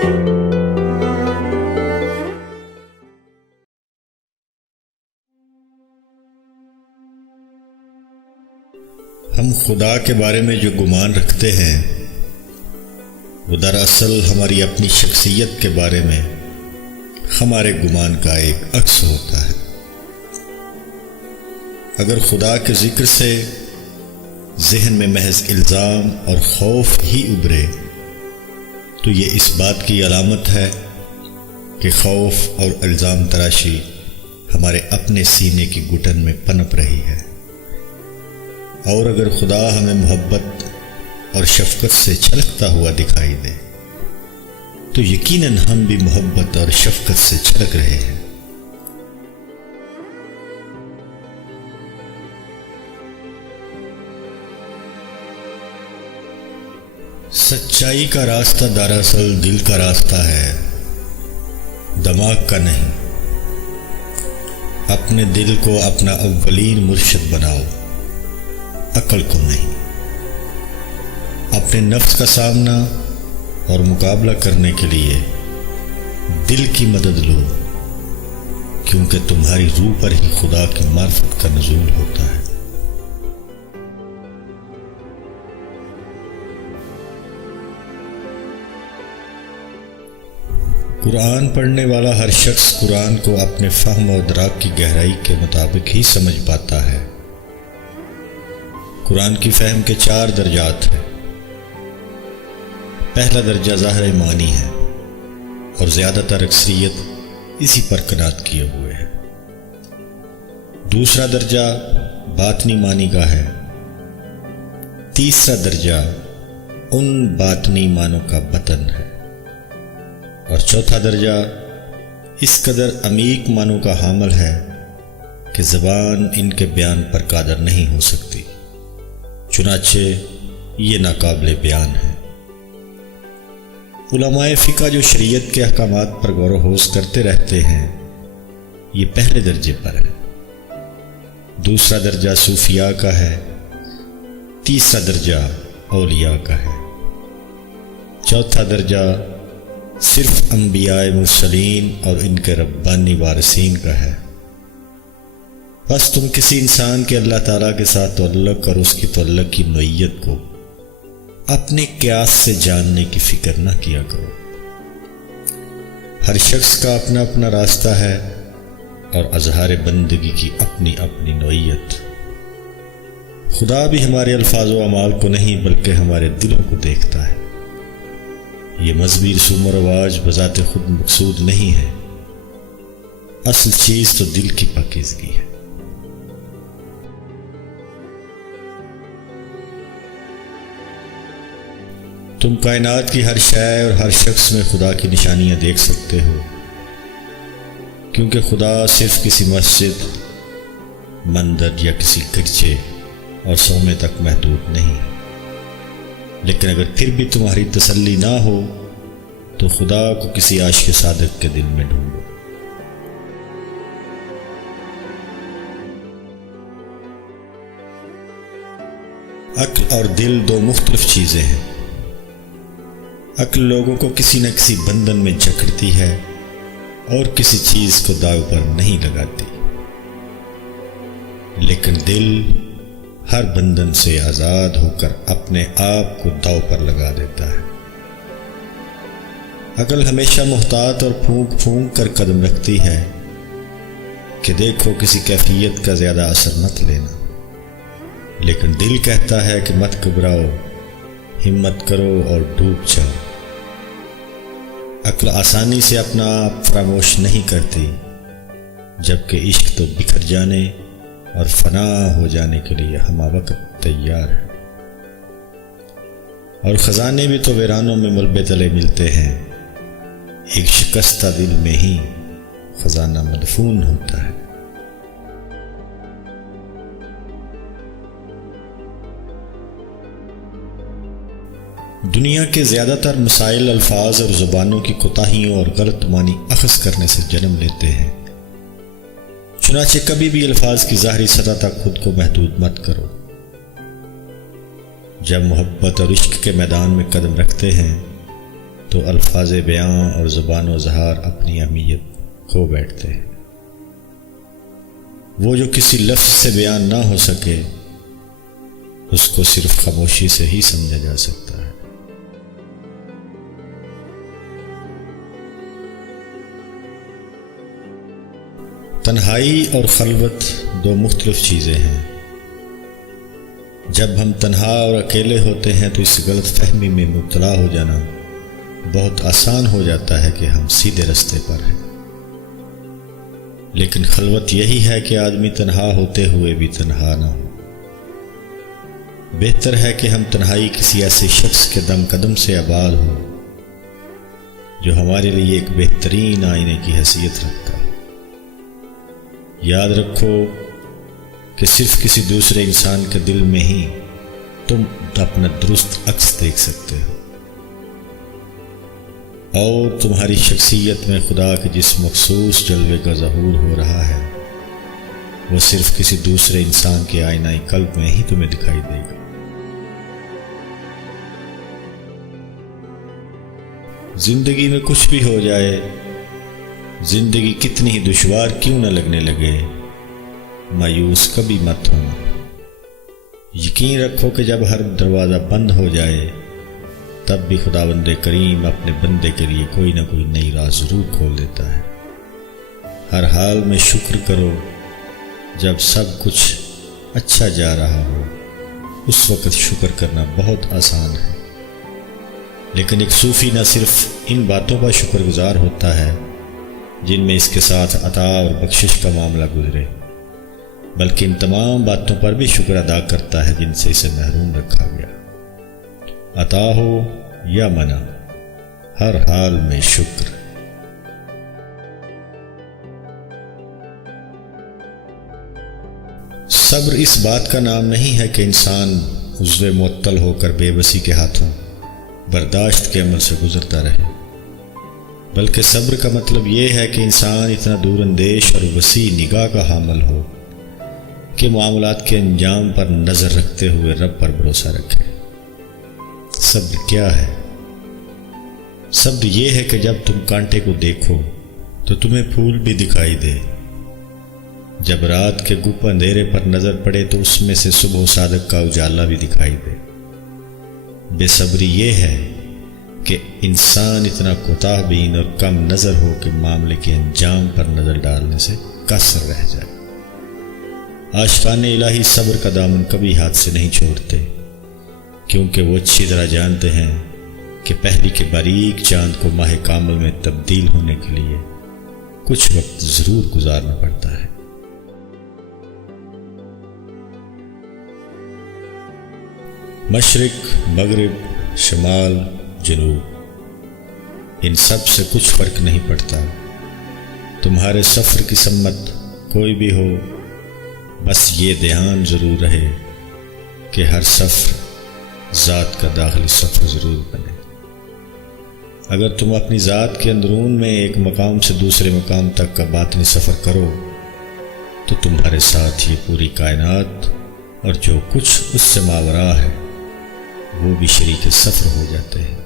ہم خدا کے بارے میں جو گمان رکھتے ہیں وہ دراصل ہماری اپنی شخصیت کے بارے میں ہمارے گمان کا ایک عکس ہوتا ہے۔ اگر خدا کے ذکر سے ذہن میں محض الزام اور خوف ہی ابھرے تو یہ اس بات کی علامت ہے کہ خوف اور الزام تراشی ہمارے اپنے سینے کی گھٹن میں پنپ رہی ہے، اور اگر خدا ہمیں محبت اور شفقت سے چھلکتا ہوا دکھائی دے تو یقیناً ہم بھی محبت اور شفقت سے چھلک رہے ہیں۔ سچائی کا راستہ دراصل دل کا راستہ ہے، دماغ کا نہیں۔ اپنے دل کو اپنا اولین مرشد بناؤ، عقل کو نہیں۔ اپنے نفس کا سامنا اور مقابلہ کرنے کے لیے دل کی مدد لو، کیونکہ تمہاری روح پر ہی خدا کی معرفت کا نزول ہوتا ہے۔ قرآن پڑھنے والا ہر شخص قرآن کو اپنے فہم و ادراک کی گہرائی کے مطابق ہی سمجھ پاتا ہے۔ قرآن کی فہم کے 4 درجات ہیں۔ پہلا درجہ ظاہر معنی ہے اور زیادہ تر اکثریت اسی پر قناعت کیے ہوئے ہے۔ دوسرا درجہ باطنی معنی کا ہے۔ تیسرا درجہ ان باطنی معنوں کا بطن ہے، اور چوتھا درجہ اس قدر عمیق معنوں کا حامل ہے کہ زبان ان کے بیان پر قادر نہیں ہو سکتی، چنانچہ یہ ناقابل بیان ہے۔ علماء فقہ جو شریعت کے احکامات پر غور و خوض کرتے رہتے ہیں یہ پہلے درجے پر ہے۔ دوسرا درجہ صوفیاء کا ہے، تیسرا درجہ اولیاء کا ہے، چوتھا درجہ صرف انبیاء مرسلین اور ان کے ربانی وارثین کا ہے۔ بس تم کسی انسان کے اللہ تعالیٰ کے ساتھ تعلق اور اس کی تعلق کی نوعیت کو اپنے قیاس سے جاننے کی فکر نہ کیا کرو۔ ہر شخص کا اپنا اپنا راستہ ہے اور اظہار بندگی کی اپنی اپنی نوعیت۔ خدا بھی ہمارے الفاظ و اعمال کو نہیں بلکہ ہمارے دلوں کو دیکھتا ہے۔ یہ مذہبی رسوم و رواج بذات خود مقصود نہیں ہے، اصل چیز تو دل کی پاکیزگی ہے۔ تم کائنات کی ہر شے اور ہر شخص میں خدا کی نشانیاں دیکھ سکتے ہو، کیونکہ خدا صرف کسی مسجد، مندر یا کسی گرجے اور صومعے تک محدود نہیں۔ لیکن اگر پھر بھی تمہاری تسلی نہ ہو تو خدا کو کسی عاشق صادق کے دل میں ڈھونڈو۔ عقل اور دل 2 مختلف چیزیں ہیں۔ عقل لوگوں کو کسی نہ کسی بندھن میں جکڑتی ہے اور کسی چیز کو داؤ پر نہیں لگاتی، لیکن دل ہر بندھن سے آزاد ہو کر اپنے آپ کو داؤ پر لگا دیتا ہے۔ عقل ہمیشہ محتاط اور پھونک پھونک کر قدم رکھتی ہے کہ دیکھو کسی کیفیت کا زیادہ اثر مت لینا، لیکن دل کہتا ہے کہ مت گھبراؤ، ہمت کرو اور ڈوب جاؤ۔ عقل آسانی سے اپنا آپ فراموش نہیں کرتی، جبکہ عشق تو بکھر جانے اور فنا ہو جانے کے لیے ہمہ وقت تیار ہے۔ اور خزانے بھی تو ویرانوں میں ملبے تلے ملتے ہیں، ایک شکستہ دل میں ہی خزانہ مدفون ہوتا ہے۔ دنیا کے زیادہ تر مسائل الفاظ اور زبانوں کی کوتاہیوں اور غلط معنی اخذ کرنے سے جنم لیتے ہیں، چنانچہ کبھی بھی الفاظ کی ظاہری سطح تک خود کو محدود مت کرو۔ جب محبت اور عشق کے میدان میں قدم رکھتے ہیں تو الفاظ بیان اور زبان و اظہار اپنی اہمیت کھو بیٹھتے ہیں۔ وہ جو کسی لفظ سے بیان نہ ہو سکے اس کو صرف خاموشی سے ہی سمجھا جا سکتا ہے۔ تنہائی اور خلوت دو مختلف چیزیں ہیں۔ جب ہم تنہا اور اکیلے ہوتے ہیں تو اس غلط فہمی میں مبتلا ہو جانا بہت آسان ہو جاتا ہے کہ ہم سیدھے راستے پر ہیں، لیکن خلوت یہی ہے کہ آدمی تنہا ہوتے ہوئے بھی تنہا نہ ہو۔ بہتر ہے کہ ہم تنہائی کسی ایسے شخص کے دم قدم سے آباد ہو جو ہمارے لیے ایک بہترین آئینے کی حیثیت رکھتا ہو۔ یاد رکھو کہ صرف کسی دوسرے انسان کے دل میں ہی تم اپنا درست عکس دیکھ سکتے ہو، اور تمہاری شخصیت میں خدا کے جس مخصوص جلوے کا ظہور ہو رہا ہے وہ صرف کسی دوسرے انسان کے آئینہ قلب میں ہی تمہیں دکھائی دے گا۔ زندگی میں کچھ بھی ہو جائے، زندگی کتنی ہی دشوار کیوں نہ لگنے لگے، مایوس کبھی مت ہونا۔ یقین رکھو کہ جب ہر دروازہ بند ہو جائے تب بھی خداوند کریم اپنے بندے کے لیے کوئی نہ کوئی نئی راہ ضرور کھول دیتا ہے۔ ہر حال میں شکر کرو، جب سب کچھ اچھا جا رہا ہو اس وقت شکر کرنا بہت آسان ہے، لیکن ایک صوفی نہ صرف ان باتوں پر شکر گزار ہوتا ہے جن میں اس کے ساتھ عطا اور بخشش کا معاملہ گزرے، بلکہ ان تمام باتوں پر بھی شکر ادا کرتا ہے جن سے اسے محروم رکھا گیا۔ عطا ہو یا منع، ہر حال میں شکر۔ صبر اس بات کا نام نہیں ہے کہ انسان عضو معطل ہو کر بے بسی کے ہاتھوں برداشت کے عمل سے گزرتا رہے، بلکہ صبر کا مطلب یہ ہے کہ انسان اتنا دور اندیش اور وسیع نگاہ کا حامل ہو کہ معاملات کے انجام پر نظر رکھتے ہوئے رب پر بھروسہ رکھے۔ صبر کیا ہے؟ صبر یہ ہے کہ جب تم کانٹے کو دیکھو تو تمہیں پھول بھی دکھائی دے، جب رات کے گپ اندھیرے پر نظر پڑے تو اس میں سے صبح صادق کا اجالا بھی دکھائی دے۔ بے صبری یہ ہے کہ انسان اتنا کوتاہ بین اور کم نظر ہو کہ معاملے کے انجام پر نظر ڈالنے سے قاصر رہ جائے۔ عاشقان الہی صبر کا دامن کبھی ہاتھ سے نہیں چھوڑتے، کیونکہ وہ اچھی طرح جانتے ہیں کہ پہلی کے باریک چاند کو ماہ کامل میں تبدیل ہونے کے لیے کچھ وقت ضرور گزارنا پڑتا ہے۔ مشرق، مغرب، شمال، جنوب، ان سب سے کچھ فرق نہیں پڑتا۔ تمہارے سفر کی سمت کوئی بھی ہو، بس یہ دھیان ضرور رہے کہ ہر سفر ذات کا داخلی سفر ضرور بنے۔ اگر تم اپنی ذات کے اندرون میں ایک مقام سے دوسرے مقام تک کا باطنی سفر کرو تو تمہارے ساتھ یہ پوری کائنات اور جو کچھ اس سے ماورا ہے وہ بھی شریک سفر ہو جاتے ہیں۔